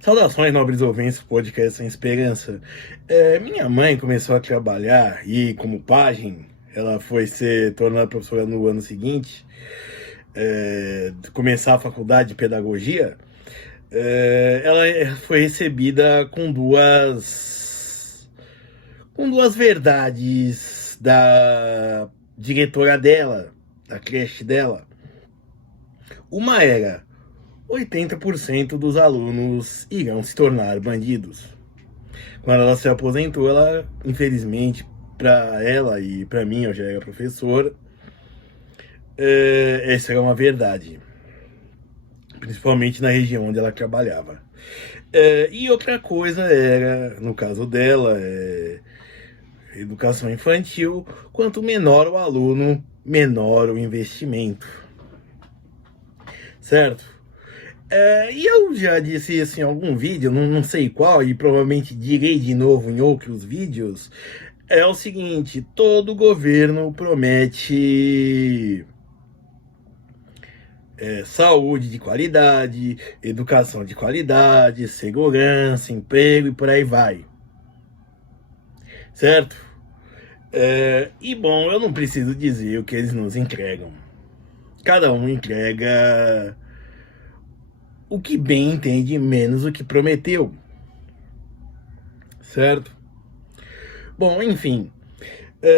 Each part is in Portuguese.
Saudações, nobres ouvintes do podcast Sem Esperança. Minha mãe começou a trabalhar e, como pajem, ela foi se tornar professora no ano seguinte, começar a faculdade de pedagogia. Ela foi recebida com duas verdades da diretora dela, da creche dela. Uma era: 80% dos alunos irão se tornar bandidos. Quando ela se aposentou, ela, infelizmente, para ela e para mim, eu já era professor, essa era uma verdade, principalmente na região onde ela trabalhava. E outra coisa era, no caso dela, educação infantil: quanto menor o aluno, menor o investimento, certo? E eu já disse isso em algum vídeo, não sei qual, e provavelmente direi de novo em outros vídeos. É o seguinte: todo governo promete saúde de qualidade, educação de qualidade, segurança, emprego e por aí vai, certo? E bom, eu não preciso dizer o que eles nos entregam. Cada um entrega o que bem entende, menos o que prometeu, certo? Bom, enfim,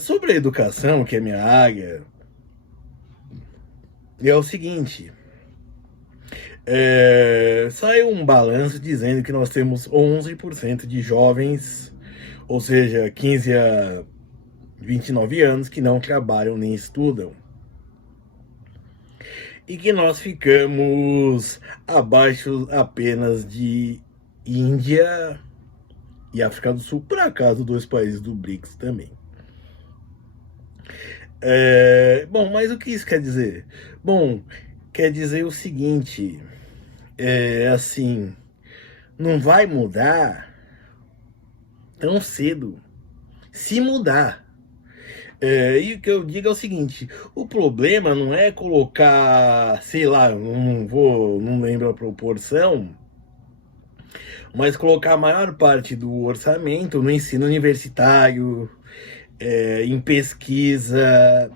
sobre a educação, que é minha área, é o seguinte: saiu um balanço dizendo que nós temos 11% de jovens, ou seja, 15 a 29 anos, que não trabalham nem estudam. E que nós ficamos abaixo apenas de Índia e África do Sul, por acaso 2 países do BRICS também. Bom, mas o que isso quer dizer? Bom, quer dizer o seguinte: assim, não vai mudar tão cedo. Se mudar. E o que eu digo é o seguinte: o problema não é colocar, sei lá, não lembro a proporção, mas colocar a maior parte do orçamento no ensino universitário, em pesquisa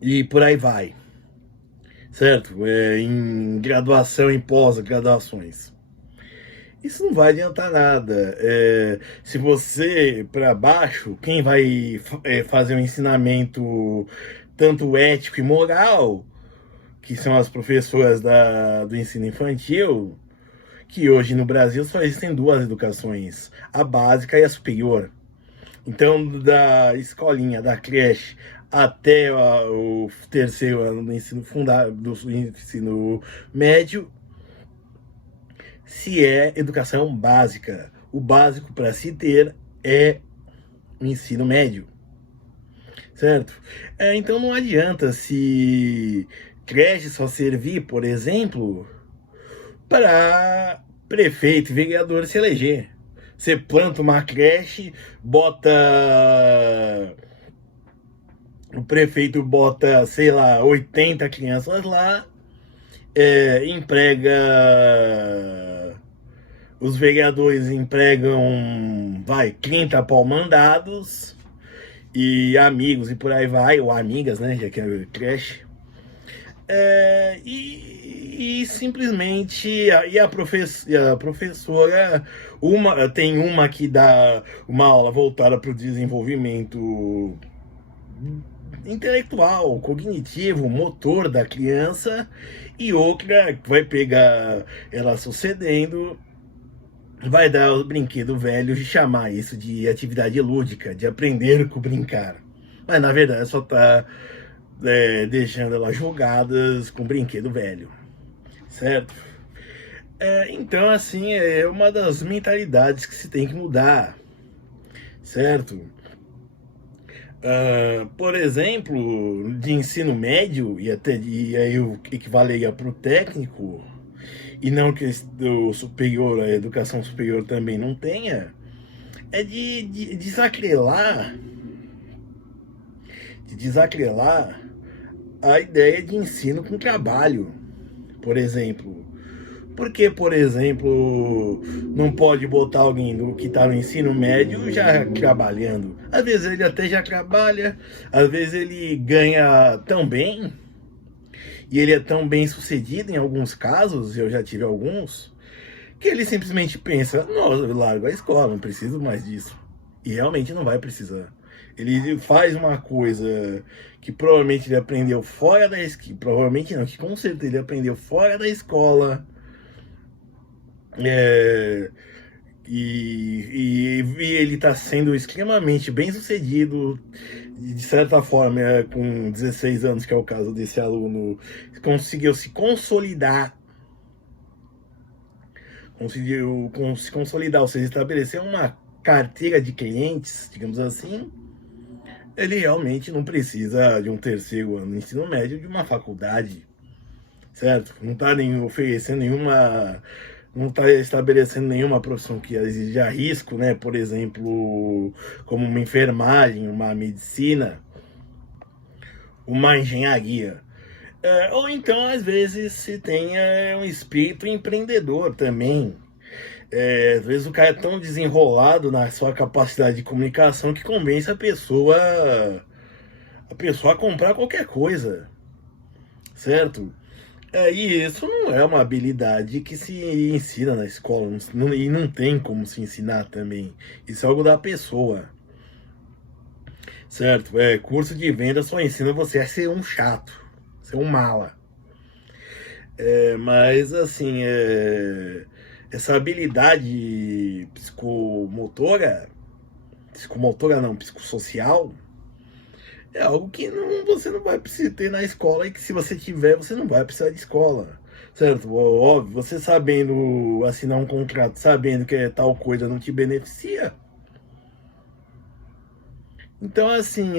e por aí vai, certo? Em graduação e pós-graduações. Isso não vai adiantar nada. Se você, para baixo, quem vai fazer um ensinamento tanto ético e moral, que são as professoras do ensino infantil, que hoje no Brasil só existem duas educações: a básica e a superior. Então, da escolinha, da creche, até o terceiro ano do ensino do ensino médio, se é educação básica. O básico para se ter é o ensino médio, certo? Então não adianta se creche só servir, por exemplo, para prefeito e vereador se eleger. Você planta uma creche, bota. O prefeito bota, sei lá, 80 crianças lá, emprega. Os vereadores empregam, 30 pau-mandados e amigos e por aí vai, ou amigas, né, já que é creche. E simplesmente a professora, tem uma que dá uma aula voltada para o desenvolvimento intelectual, cognitivo, motor da criança, e outra que vai pegar ela sucedendo, vai dar o brinquedo velho e chamar isso de atividade lúdica, de aprender com brincar. Mas na verdade só tá deixando elas jogadas com brinquedo velho, certo? Então, assim, é uma das mentalidades que se tem que mudar, certo? Por exemplo, de ensino médio, e aí o equivaleria para o técnico, e não que o superior, a educação superior também não tenha, é de desacrelar a ideia de ensino com trabalho. Por exemplo, Porque, por exemplo, não pode botar alguém que está no ensino médio já trabalhando? Às vezes ele até já trabalha, às vezes ele ganha tão bem, e ele é tão bem sucedido em alguns casos, eu já tive alguns, que ele simplesmente pensa, nossa, eu largo a escola, não preciso mais disso. E realmente não vai precisar. Ele faz uma coisa que provavelmente ele aprendeu fora da escola, provavelmente não, que com certeza ele aprendeu fora da escola, é, e ele está sendo extremamente bem sucedido, de certa forma, com 16 anos, que é o caso desse aluno, conseguiu se consolidar, se consolidar, ou seja, estabelecer uma carteira de clientes, digamos assim. Ele realmente não precisa de um terceiro ano no ensino médio, de uma faculdade, certo? Não está nem oferecendo nenhuma, não está estabelecendo nenhuma profissão que exija risco, né? Por exemplo, como uma enfermagem, uma medicina, uma engenharia. Ou então, às vezes, se tem um espírito empreendedor também. Às vezes o cara é tão desenrolado na sua capacidade de comunicação que convence a pessoa a comprar qualquer coisa, certo? E isso não é uma habilidade que se ensina na escola, e não tem como se ensinar também. Isso é algo da pessoa, certo? Curso de venda só ensina você a ser um chato, ser um mala. Mas assim, essa habilidade psicomotora não, psicossocial, é algo que você não vai precisar ter na escola, e que se você tiver, você não vai precisar de escola, certo? Óbvio, você sabendo assinar um contrato, sabendo que tal coisa não te beneficia. Então, assim,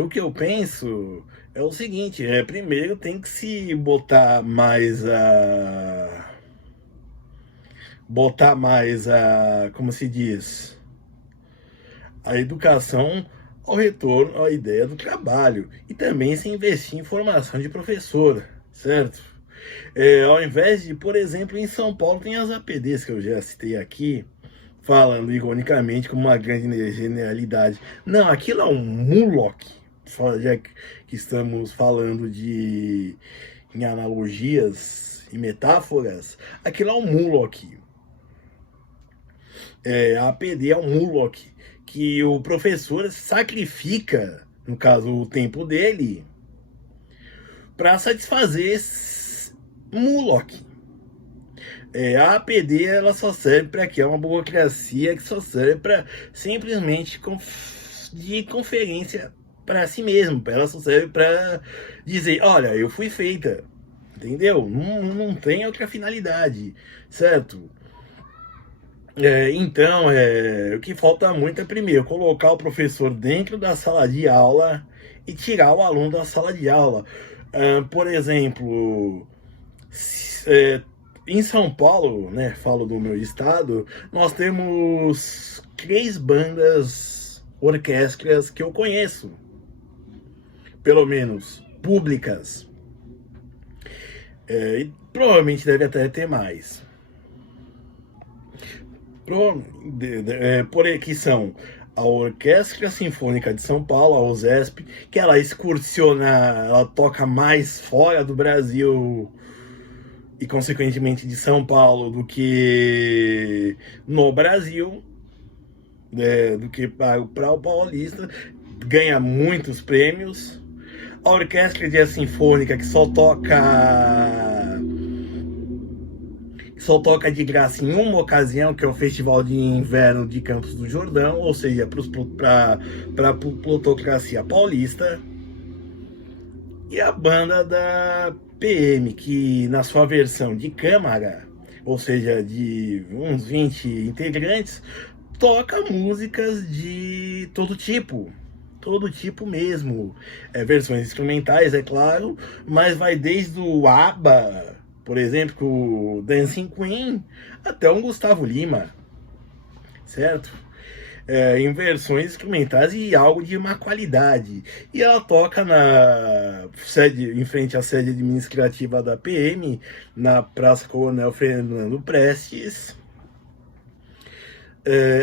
o que eu penso é o seguinte, primeiro tem que se botar mais a, como se diz, a educação ao retorno à ideia do trabalho, e também se investir em formação de professor, certo? Ao invés de, por exemplo, em São Paulo tem as APDs que eu já citei aqui, falando ironicamente como uma grande genialidade. Não, aquilo é um Murloc, já que estamos falando em analogias e metáforas, aquilo é um Murloc. A APD é um Murloc que o professor sacrifica, no caso, o tempo dele, para satisfazer esse Murloc. A APD ela só serve para que é uma burocracia que só serve para simplesmente de conferência para si mesmo. Ela só serve para dizer, olha, eu fui feita, entendeu? Não tem outra finalidade, certo? Então, o que falta muito é, primeiro, colocar o professor dentro da sala de aula e tirar o aluno da sala de aula. Por exemplo, em São Paulo, né, falo do meu estado, nós temos 3 bandas, orquestras que eu conheço, pelo menos, públicas. E provavelmente deve até ter mais. Que são a Orquestra Sinfônica de São Paulo, a OSESP, que ela excursiona, ela toca mais fora do Brasil e consequentemente de São Paulo do que no Brasil, do que para o paulista, ganha muitos prêmios. A Orquestra de Sinfônica, que só toca de graça em uma ocasião, que é o Festival de Inverno de Campos do Jordão, ou seja, para a plutocracia paulista. E a banda da PM, que na sua versão de câmara, ou seja, de uns 20 integrantes, toca músicas de todo tipo mesmo. Versões instrumentais, é claro, mas vai desde o ABBA, por exemplo, com o Dancing Queen, até um Gustavo Lima, certo? em versões instrumentais e algo de má qualidade. E ela toca na sede, em frente à sede administrativa da PM, na Praça Coronel Fernando Prestes,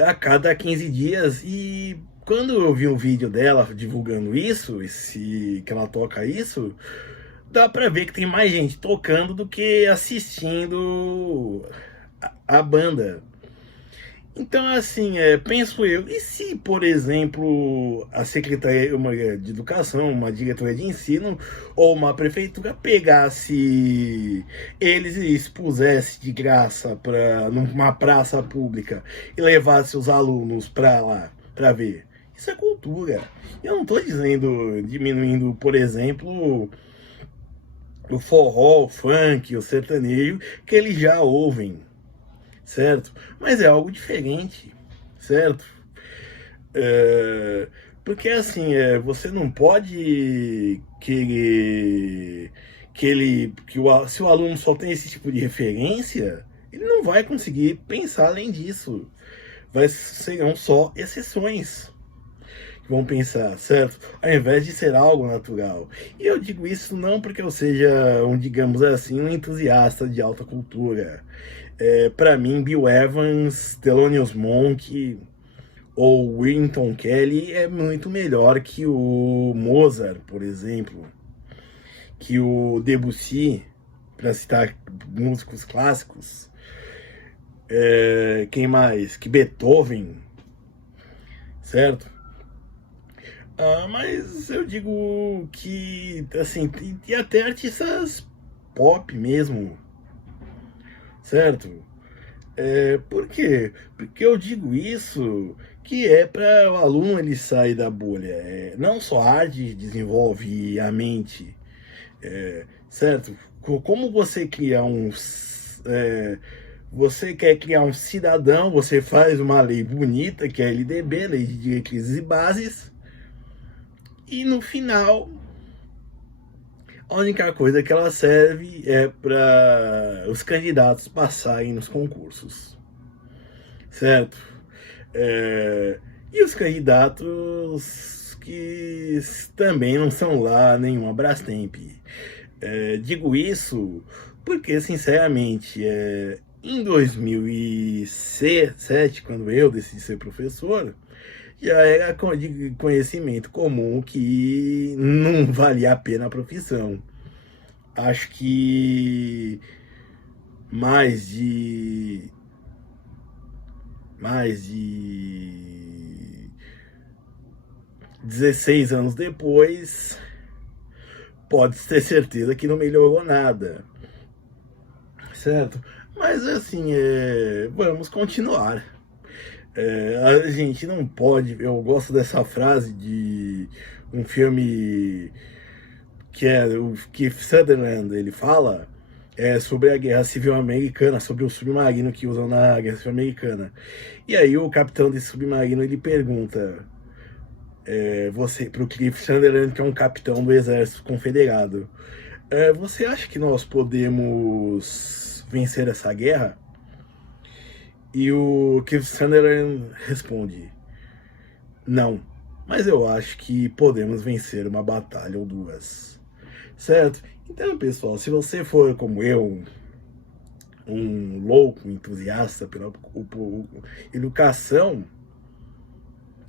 a cada 15 dias. E quando eu vi um vídeo dela divulgando isso, que ela toca isso, dá pra ver que tem mais gente tocando do que assistindo a banda. Então, assim, penso eu, e se, por exemplo, a Secretaria de Educação, uma diretoria de ensino ou uma prefeitura pegasse eles e expusesse de graça numa praça pública e levasse os alunos para lá, para ver? Isso é cultura. Eu não estou dizendo, diminuindo, por exemplo, o forró, o funk, o sertanejo, que eles já ouvem, certo? Mas é algo diferente, certo? Porque assim, você não pode querer se o aluno só tem esse tipo de referência, ele não vai conseguir pensar além disso. Serão só exceções que vão pensar, certo? Ao invés de ser algo natural. E eu digo isso não porque eu seja digamos assim, um entusiasta de alta cultura. Para mim, Bill Evans, Thelonious Monk ou Wynton Kelly é muito melhor que o Mozart, por exemplo, que o Debussy, para citar músicos clássicos. Quem mais? Que Beethoven, certo? Mas eu digo que, assim, tem até artistas pop mesmo, certo? Por quê? Porque eu digo isso que é para o aluno ele sair da bolha. Não só a arte desenvolve a mente, certo? Como você cria você quer criar um cidadão, você faz uma lei bonita, que é a LDB, Lei de Diretrizes e Bases, e no final a única coisa que ela serve é para os candidatos passarem nos concursos, certo? E os candidatos que também não são lá nenhuma Brastemp. Digo isso porque, sinceramente, em 2007, quando eu decidi ser professor, já era de conhecimento comum que não valia a pena a profissão. Acho que mais de 16 anos depois, pode ter certeza que não melhorou nada, certo? Mas assim, vamos continuar. A gente não pode. Eu gosto dessa frase de um filme que é o Keith Sutherland. Ele fala sobre a Guerra Civil Americana, sobre o submarino que usam na Guerra Civil Americana. E aí o capitão desse submarino ele pergunta para o Keith Sutherland, que é um capitão do exército confederado, você acha que nós podemos vencer essa guerra? E o Keith Sutherland responde: não, mas eu acho que podemos vencer uma batalha ou duas, certo? Então, pessoal, se você for como eu, um louco entusiasta pela educação,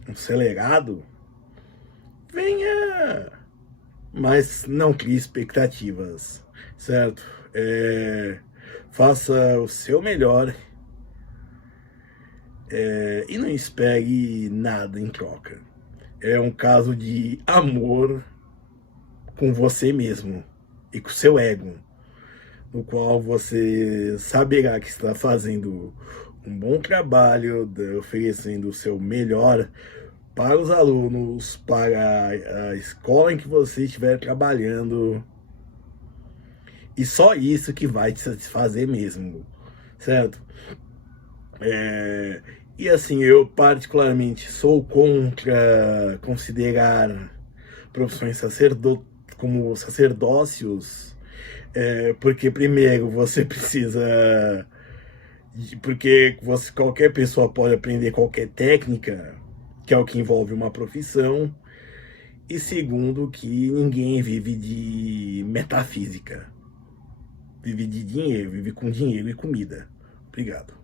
um acelerado, venha, mas não crie expectativas, certo? Faça o seu melhor e não espere nada em troca. É um caso de amor com você mesmo e com seu ego, no qual você saberá que está fazendo um bom trabalho, oferecendo o seu melhor para os alunos, para a escola em que você estiver trabalhando. E só isso que vai te satisfazer mesmo, certo? E assim, eu particularmente sou contra considerar profissões como sacerdócios, porque primeiro você precisa, porque qualquer pessoa pode aprender qualquer técnica, que é o que envolve uma profissão, e segundo, que ninguém vive de metafísica. Vive de dinheiro, vive com dinheiro e comida. Obrigado.